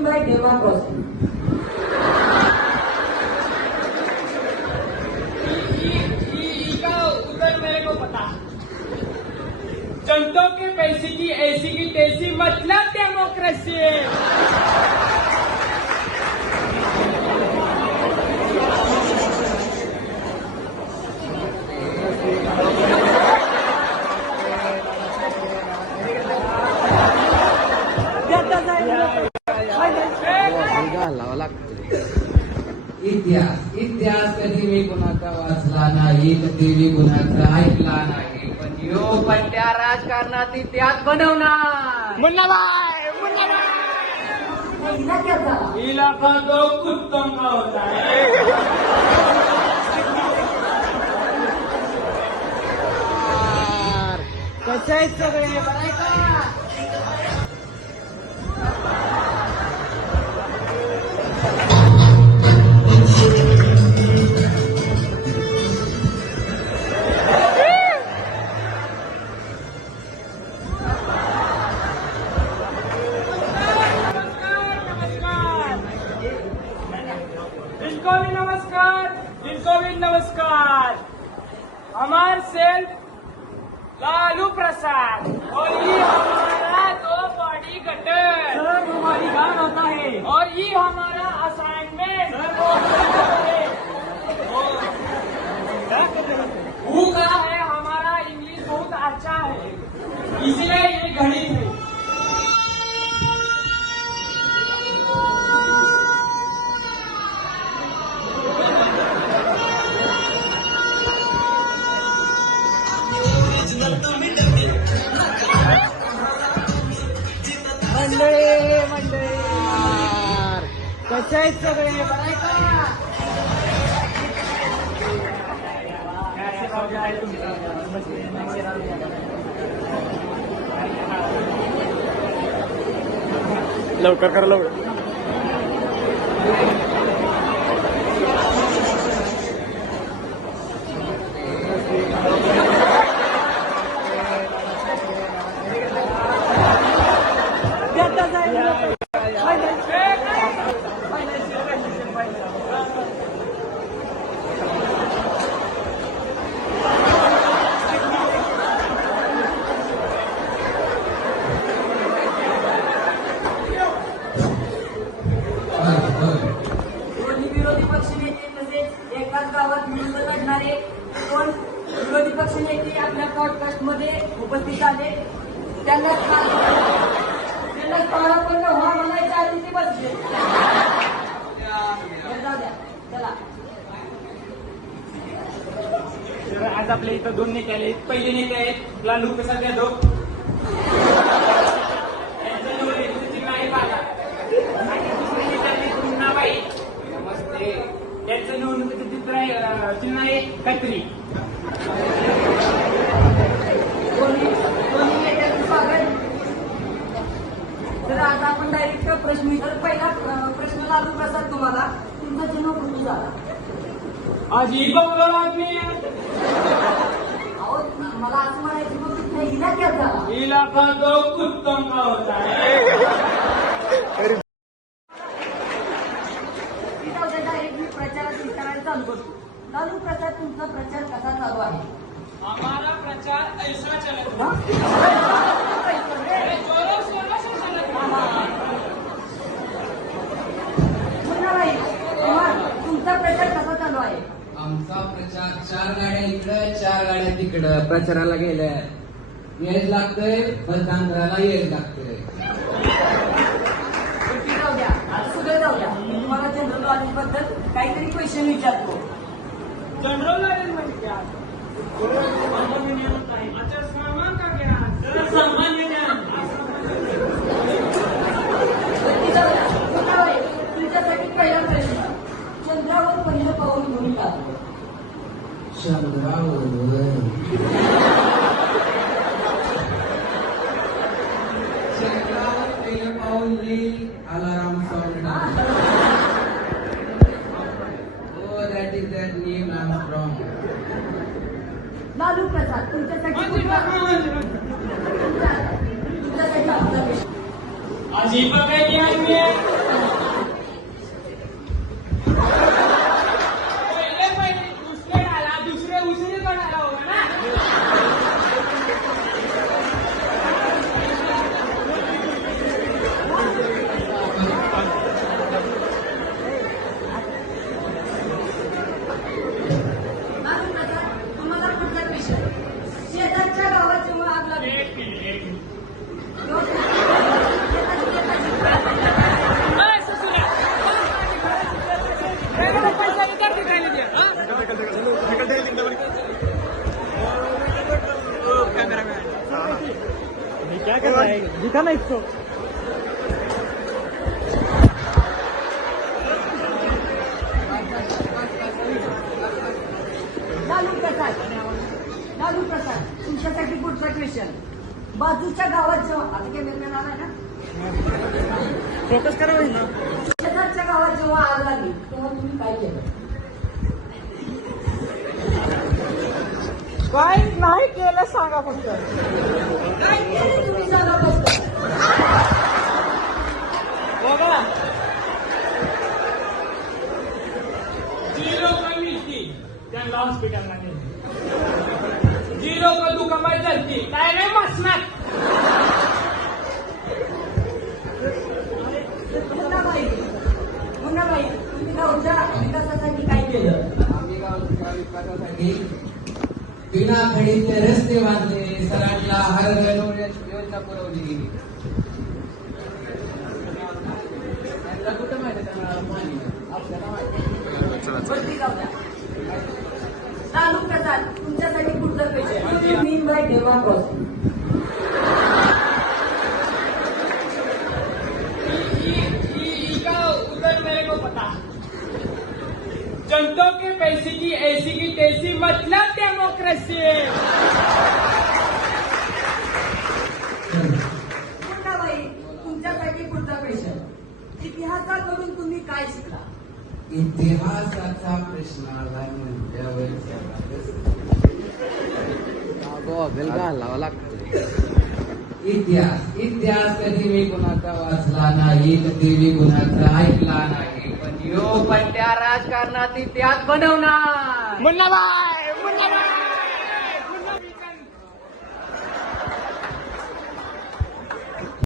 Mean by डेवा crossing का जनता के पैसे की ऐसी की तैसी मतलब डेमोक्रेसी है। इतिहास इतिहास कधी मी कुणाचा वाचला नाही कधी मी कुणाचा ऐकला नाही. पण यो पण त्या राजकारणात इतिहास बनवणार. मुन्नाबाई मुन्नाबाई! इलाका तो कुत्तों का होता है कसं आहे सगळे प्रसाद और ये हमारा दो बॉडी सर हमारी गान होता है। और ये हमारा असाइनमेंट वो का है। हमारा इंग्लिश बहुत अच्छा है। इसलिए ये गणित है। कसं आहे सगळे लवकर करा लवकर. नेते आपल्या पॉडकास्टमध्ये उपस्थित आले त्यांना त्यांना त्यांना स्थानापन्न व्हा म्हणायच्या आधी ते बसले. चला. आज आपल्या इथं दोन नेते आले. पहिले नेते आहेत लालू प्रसाद यादव. त्यांचं निवडणुकीचं चित्र आहे चिन्ह आहे कत्री दोन्ही दोन्ही नेत्यांचं स्वागत तर आता आपण डायरेक्ट प्रश्न तर पहिला अं, प्रश्न लालू प्रसाद तुम्हाला तुमचा जन्म कुठे झाला आज ही आदमी है अहो मला असं म्हणायचं मग तिथे इलाक्यात झाला इलाका तो कुत्तों का होता. है तिथं होतं डायरेक्ट मी प्रचारात विचारायला चालू करतो. लालू प्रसाद तुमचा प्रचार कसा चालू आहे? हमारा प्रचार ऐसा चला हा? जोरों शोरों से चला मुन्नाबाई, कुमार, तुमचा प्रचार कसा चालू आहे प्रचार चार गाड्या इकडं चार गाड्या तिकडं. प्रचाराला गेल्या. येच लागतंय मतदान करायला येच लागतंय. सुट्टी जाऊ द्या. आता सगळं जाऊ द्या. मी तुम्हाला जनरल नॉलेजबद्दल काहीतरी क्वेश्चन विचारतो. जनरल नॉलेज म्हणजे क्या सामान्य ज्ञान होता है अच्छा सामान का क्या सामान्य ज्ञान सुट्टी जाऊ द्या. मुन्नाबाई, तुमच्यासाठी पहिला प्रश्न. चंद्रावर पहिलं पाऊल घेऊन टाकलं चंद्रावर चंद्रावर पहिलं पाऊल देईल अलाराम साऊंड हो that is that name I from Lalu Prasad तुमच्यासाठी যেখানে ইচ্ছ तुमच्यासाठी क्वेश्चन बाजूच्या गावात जेव्हा आता केलेलं निर्णय ना? फोकस करा ना. गावात जेव्हा आग लागली तेव्हा तुम्ही काय केलं? काय नाही केलं सांगा फक्त. काय केलं तुम्ही सांगा फक्त? जी लोक मिळतील त्यांना हॉस्पिटलला नेलं जी लोक दुखापत झाली काय नाही बसणार मुन्नाबाई. मुन्नाबाई तुम्ही गावच्या विकासासाठी काय केलं? आम्ही गावच्या विकासासाठी बिना खडीचे रस्ते बांधले सरांना हर घर योजना पुरवली. गेली त्यांना कुठं माहिती त्यांना माहिती आपल्याला माहिती वरती जाऊ द्या लालू प्रसाद तुमच्यासाठी पुढचं क्वेश्चन को पता जनता के पैसे की ऐसी की तैसी मतलब डेमोक्रेसी मुन्नाबाई तुमच्यासाठी पुढचा क्वेश्चन इतिहासाकडून तुम्ही काय शिकला? इतिहासाचा प्रश्न आला म्हणल्यावर घालावा लागतो. इतिहास इतिहास कधी मी कुणाचा वाचला नाही कधी मी कुणाचा ऐकला नाही. पण यो पण त्या राजकारणात इतिहास बनवणार. मुन्नाबाई मुन्नाबाई!